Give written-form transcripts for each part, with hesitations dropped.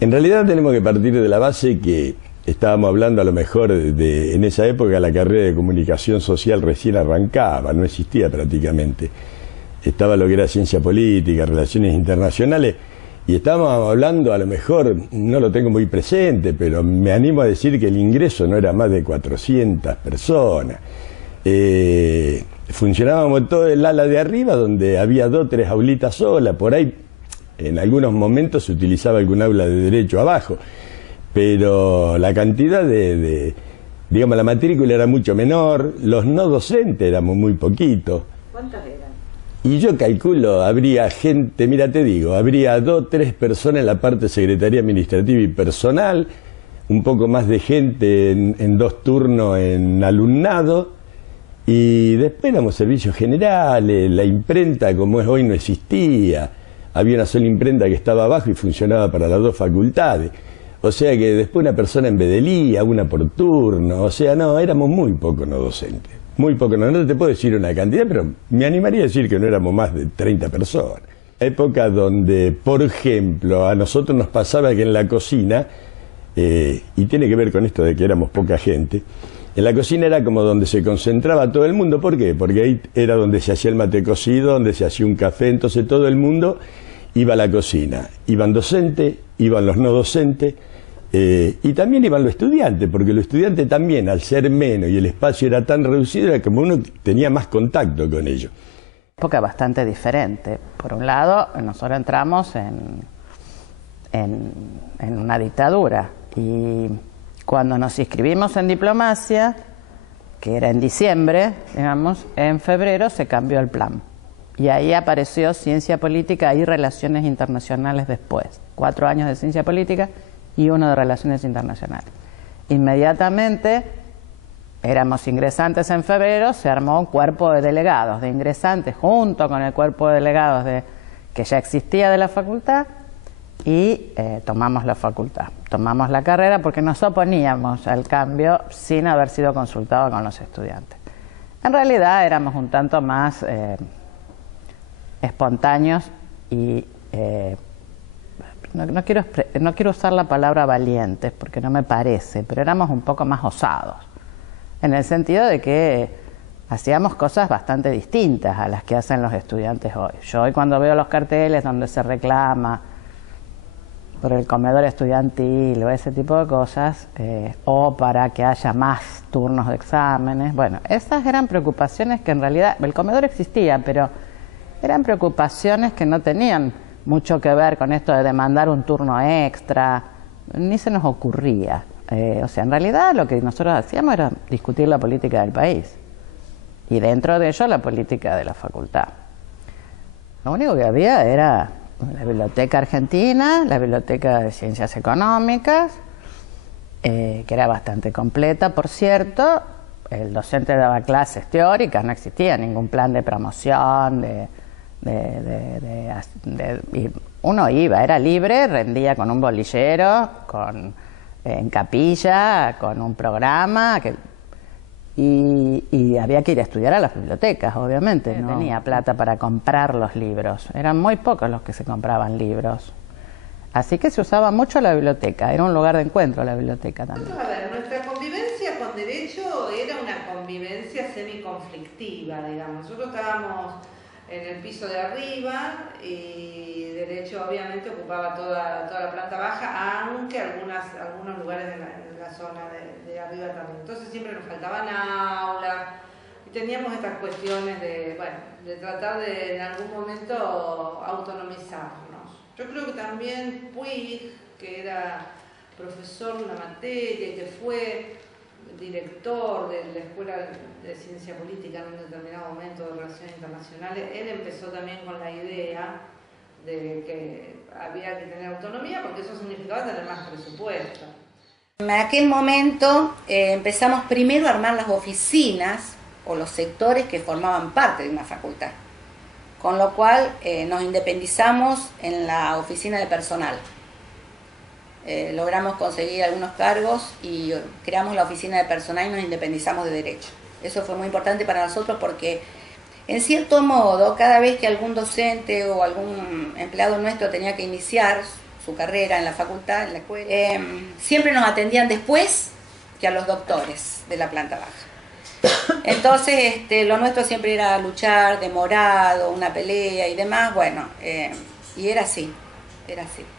En realidad tenemos que partir de la base que estábamos hablando a lo mejor en esa época la carrera de comunicación social recién arrancaba, no existía prácticamente. Estaba lo que era ciencia política, relaciones internacionales, y estábamos hablando, a lo mejor, no lo tengo muy presente, pero me animo a decir que el ingreso no era más de 400 personas. Funcionábamos todo el ala de arriba, donde había 2 o 3 aulitas solas, por ahí en algunos momentos se utilizaba algún aula de derecho abajo, pero la cantidad digamos, la matrícula era mucho menor, los no docentes éramos muy poquitos. ¿Cuántos eran? Y yo calculo, habría gente, mira te digo, habría 2 o 3 personas en la parte de secretaría administrativa y personal, un poco más de gente en 2 turnos en alumnado, y después éramos servicios generales, la imprenta como es hoy no existía, había una sola imprenta que estaba abajo y funcionaba para las 2 facultades. O sea que después una persona en bedelía, una por turno, o sea, no, éramos muy pocos no docentes. Muy poco, no te puedo decir una cantidad, pero me animaría a decir que no éramos más de 30 personas. Época donde, por ejemplo, a nosotros nos pasaba que en la cocina, y tiene que ver con esto de que éramos poca gente, en la cocina era como donde se concentraba todo el mundo. ¿Por qué? Porque ahí era donde se hacía el mate cocido, donde se hacía un café, entonces todo el mundo iba a la cocina. Iban docentes, iban los no docentes, y también iban los estudiantes, porque los estudiantes también, al ser menos y el espacio era tan reducido, era como uno tenía más contacto con ellos. Época bastante diferente. Por un lado, nosotros entramos en una dictadura, y cuando nos inscribimos en diplomacia, que era en diciembre, digamos, en febrero se cambió el plan. Y ahí apareció ciencia política y relaciones internacionales después. 4 años de ciencia política y 1 de relaciones internacionales. Inmediatamente, éramos ingresantes en febrero, se armó un cuerpo de delegados, de ingresantes, junto con el cuerpo de delegados que ya existía de la facultad, y tomamos la facultad. Tomamos la carrera porque nos oponíamos al cambio sin haber sido consultados con los estudiantes. En realidad éramos un tanto más espontáneos y no quiero usar la palabra valientes porque no me parece, pero éramos un poco más osados, en el sentido de que hacíamos cosas bastante distintas a las que hacen los estudiantes hoy. Yo hoy, cuando veo los carteles donde se reclama por el comedor estudiantil o ese tipo de cosas, o para que haya más turnos de exámenes, bueno, esas eran preocupaciones que en realidad, el comedor existía, pero eran preocupaciones que no tenían mucho que ver con esto de demandar un turno extra, ni se nos ocurría. O sea, en realidad lo que nosotros hacíamos era discutir la política del país, y dentro de ello la política de la facultad. Lo único que había era la Biblioteca Argentina, la Biblioteca de Ciencias Económicas, que era bastante completa, por cierto. El docente daba clases teóricas, no existía ningún plan de promoción, y uno iba, era libre, rendía con un bolillero, en capilla, con un programa, y había que ir a estudiar a las bibliotecas, obviamente. No tenía plata para comprar los libros, eran muy pocos los que se compraban libros. Así que se usaba mucho la biblioteca, era un lugar de encuentro la biblioteca también. A ver, nuestra convivencia con derecho era una convivencia semiconflictiva, digamos. Nosotros estábamos en el piso de arriba y derecho obviamente ocupaba toda la planta baja, aunque algunos lugares en la zona de arriba también. Entonces siempre nos faltaban aulas y teníamos estas cuestiones de tratar de en algún momento autonomizarnos. Yo creo que también Puig, que era profesor de una materia y que fue director de la Escuela de Ciencia Política en un determinado momento de Relaciones Internacionales, él empezó también con la idea de que había que tener autonomía porque eso significaba tener más presupuesto. En aquel momento empezamos primero a armar las oficinas o los sectores que formaban parte de una facultad, con lo cual nos independizamos en la oficina de personal. Logramos conseguir algunos cargos y creamos la oficina de personal y nos independizamos de derecho. Eso fue muy importante para nosotros porque, en cierto modo, cada vez que algún docente o algún empleado nuestro tenía que iniciar su carrera en la facultad, en la escuela, siempre nos atendían después que a los doctores de la planta baja. Entonces lo nuestro siempre era luchar, demorado, una pelea y demás, bueno, y era así,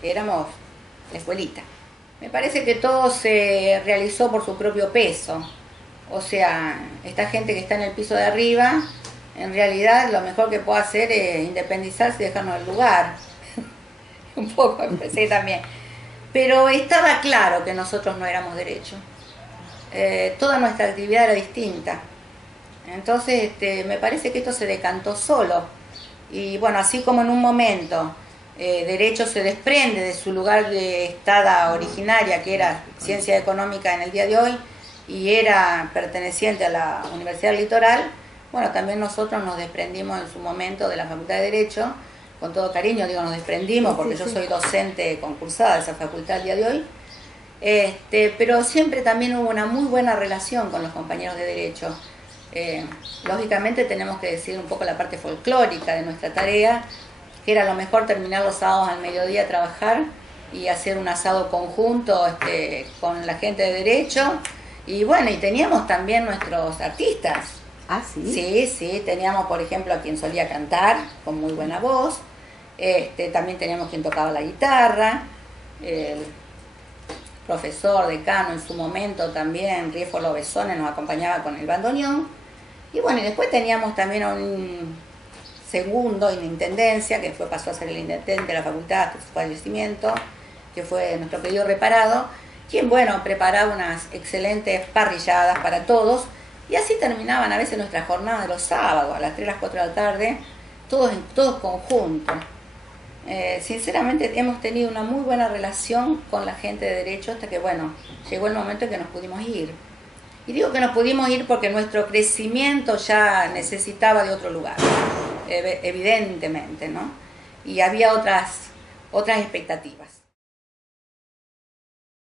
éramos la escuelita. Me parece que todo se realizó por su propio peso, o sea, esta gente que está en el piso de arriba, en realidad lo mejor que puede hacer es independizarse y dejarnos el lugar. Un poco empecé también. Pero estaba claro que nosotros no éramos derecho. Toda nuestra actividad era distinta. Entonces me parece que esto se decantó solo. Y bueno, así como en un momento derecho se desprende de su lugar de estada originaria, que era ciencia económica en el día de hoy, y era perteneciente a la Universidad del Litoral, bueno, también nosotros nos desprendimos en su momento de la Facultad de Derecho, con todo cariño digo nos desprendimos, porque yo soy docente concursada de esa facultad el día de hoy, pero siempre también hubo una muy buena relación con los compañeros de Derecho. Lógicamente tenemos que decir un poco la parte folclórica de nuestra tarea, que era lo mejor terminar los sábados al mediodía a trabajar y hacer un asado conjunto con la gente de Derecho, y bueno, y teníamos también nuestros artistas. ¿Ah, sí? Sí, teníamos por ejemplo a quien solía cantar con muy buena voz, también teníamos quien tocaba la guitarra, el profesor decano en su momento también, Riefolo Besone, nos acompañaba con el bandoneón, y bueno, y después teníamos también a un segundo en intendencia, que pasó a ser el intendente de la facultad hasta su fallecimiento, que fue nuestro querido Reparado, quien bueno, preparaba unas excelentes parrilladas para todos. Y así terminaban a veces nuestras jornadas de los sábados, a las 3, las 4 de la tarde, todos conjuntos. Sinceramente hemos tenido una muy buena relación con la gente de Derecho hasta que, bueno, llegó el momento en que nos pudimos ir. Y digo que nos pudimos ir porque nuestro crecimiento ya necesitaba de otro lugar, evidentemente, ¿no? Y había otras expectativas.